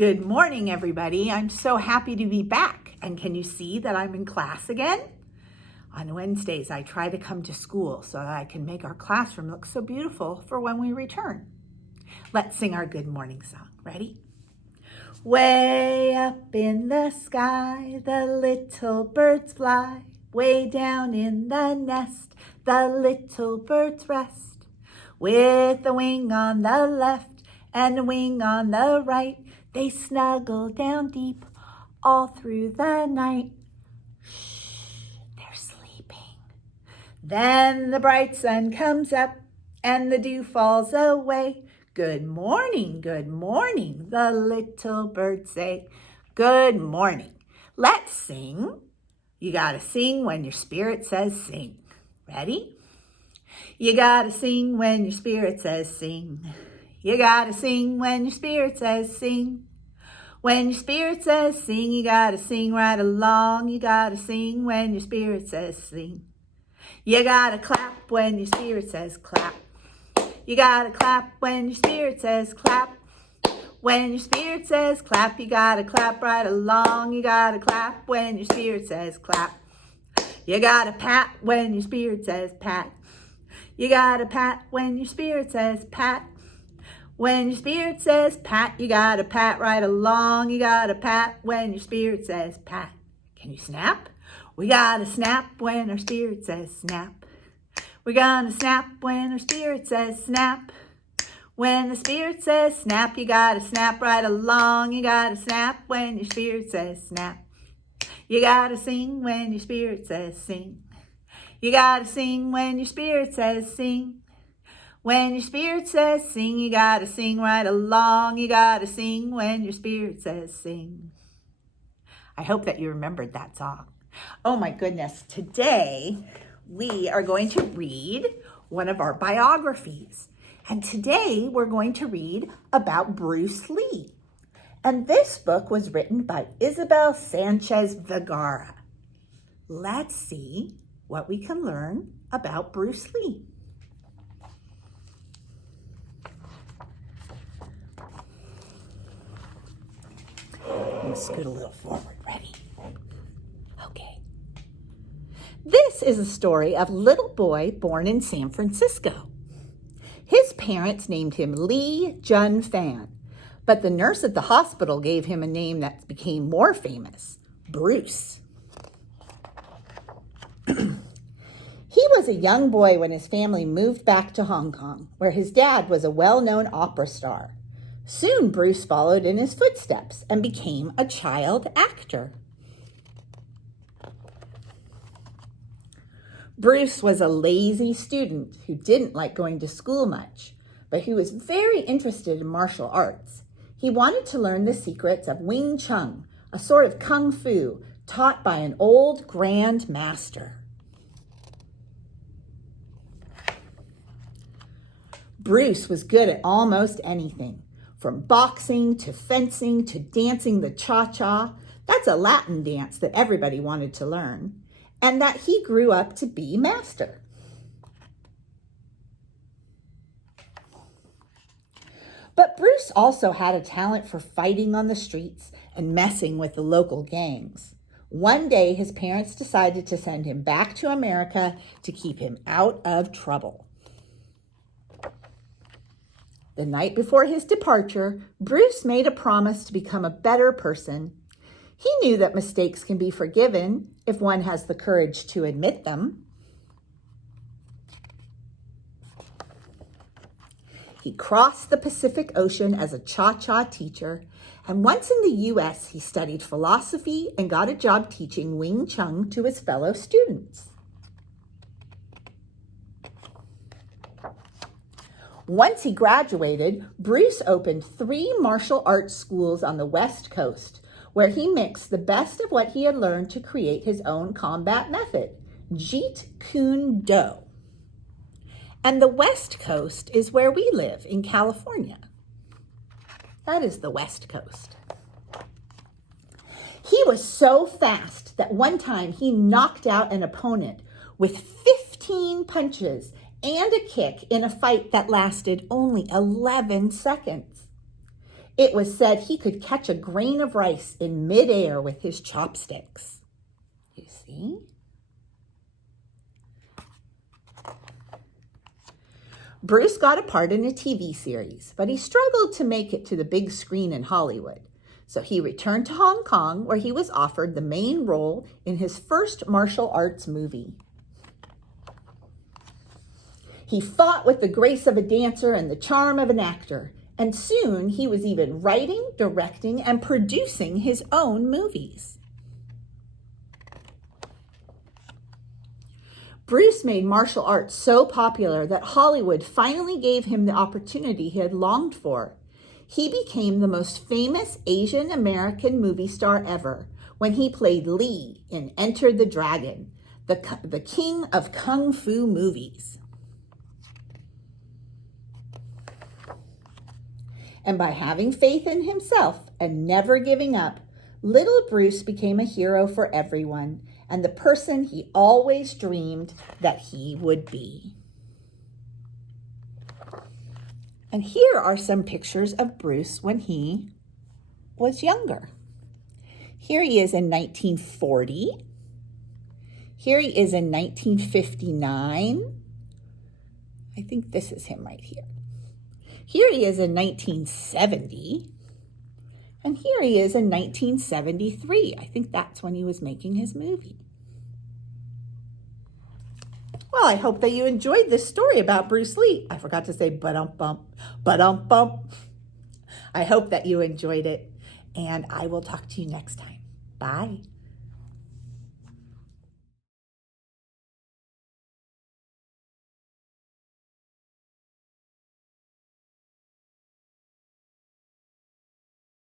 Good morning, everybody. I'm so happy to be back. And can you see that I'm in class again? On Wednesdays, I try to come to school so that I can make our classroom look so beautiful for when we return. Let's sing our good morning song. Ready? Way up in the sky, the little birds fly. Way down in the nest, the little birds rest. With a wing on the left and a wing on the right, they snuggle down deep all through the night. Shh, they're sleeping. Then the bright sun comes up and the dew falls away. Good morning, the little birds say. Good morning. Let's sing. You gotta sing when your spirit says sing. Ready? You gotta sing when your spirit says sing. You gotta sing when your spirit says sing. When your spirit says sing, you gotta sing right along. You gotta sing when your spirit says sing. You gotta clap when your spirit says clap. You gotta clap when your spirit says clap. When your spirit says clap, you gotta clap right along. You gotta clap when your spirit says clap. You gotta pat when your spirit says pat. You gotta pat when your spirit says pat. When your spirit says pat, you gotta pat right along. You gotta pat when your spirit says pat. Can you snap? We gotta snap when our spirit says snap. We're gonna snap when our spirit says snap. When the spirit says snap, you gotta snap right along. You gotta snap when your spirit says snap. You gotta sing when your spirit says sing. You gotta sing when your spirit says sing. When your spirit says sing, you gotta sing right along. You gotta sing when your spirit says sing. I hope that you remembered that song. Oh my goodness, today we are going to read one of our biographies. And today we're going to read about Bruce Lee. And this book was written by Isabel Sanchez Vegara. Let's see what we can learn about Bruce Lee. I'm going to scoot a little forward. Ready? Okay. This is a story of a little boy born in San Francisco. His parents named him Lee Jun Fan, but the nurse at the hospital gave him a name that became more famous, Bruce. He was a young boy when his family moved back to Hong Kong, where his dad was a well-known opera star. Soon, Bruce followed in his footsteps and became a child actor. Bruce was a lazy student who didn't like going to school much, but who was very interested in martial arts. He wanted to learn the secrets of Wing Chun, a sort of kung fu taught by an old grand master. Bruce was good at almost anything. From boxing to fencing to dancing the cha-cha, that's a Latin dance that everybody wanted to learn, and that he grew up to be master. But Bruce also had a talent for fighting on the streets and messing with the local gangs. One day, his parents decided to send him back to America to keep him out of trouble. The night before his departure, Bruce made a promise to become a better person. He knew that mistakes can be forgiven if one has the courage to admit them. He crossed the Pacific Ocean as a cha-cha teacher, and once in the U.S., he studied philosophy and got a job teaching Wing Chun to his fellow students. Once he graduated, Bruce opened 3 martial arts schools on the West Coast, where he mixed the best of what he had learned to create his own combat method, Jeet Kune Do. And the West Coast is where we live in California. That is the West Coast. He was so fast that one time he knocked out an opponent with 15 punches and a kick in a fight that lasted only 11 seconds. It was said he could catch a grain of rice in midair with his chopsticks. You see? Bruce got a part in a TV series, but he struggled to make it to the big screen in Hollywood. So he returned to Hong Kong, where he was offered the main role in his first martial arts movie. He fought with the grace of a dancer and the charm of an actor, and soon he was even writing, directing, and producing his own movies. Bruce made martial arts so popular that Hollywood finally gave him the opportunity he had longed for. He became the most famous Asian American movie star ever when he played Lee in Enter the Dragon, the king of kung fu movies. And by having faith in himself and never giving up, little Bruce became a hero for everyone and the person he always dreamed that he would be. And here are some pictures of Bruce when he was younger. Here he is in 1940. Here he is in 1959. I think this is him right here. Here he is in 1970. And here he is in 1973. I think that's when he was making his movie. Well, I hope that you enjoyed this story about Bruce Lee. I forgot to say ba-dum-bump, ba-dum-bump. I hope that you enjoyed it, and I will talk to you next time. Bye.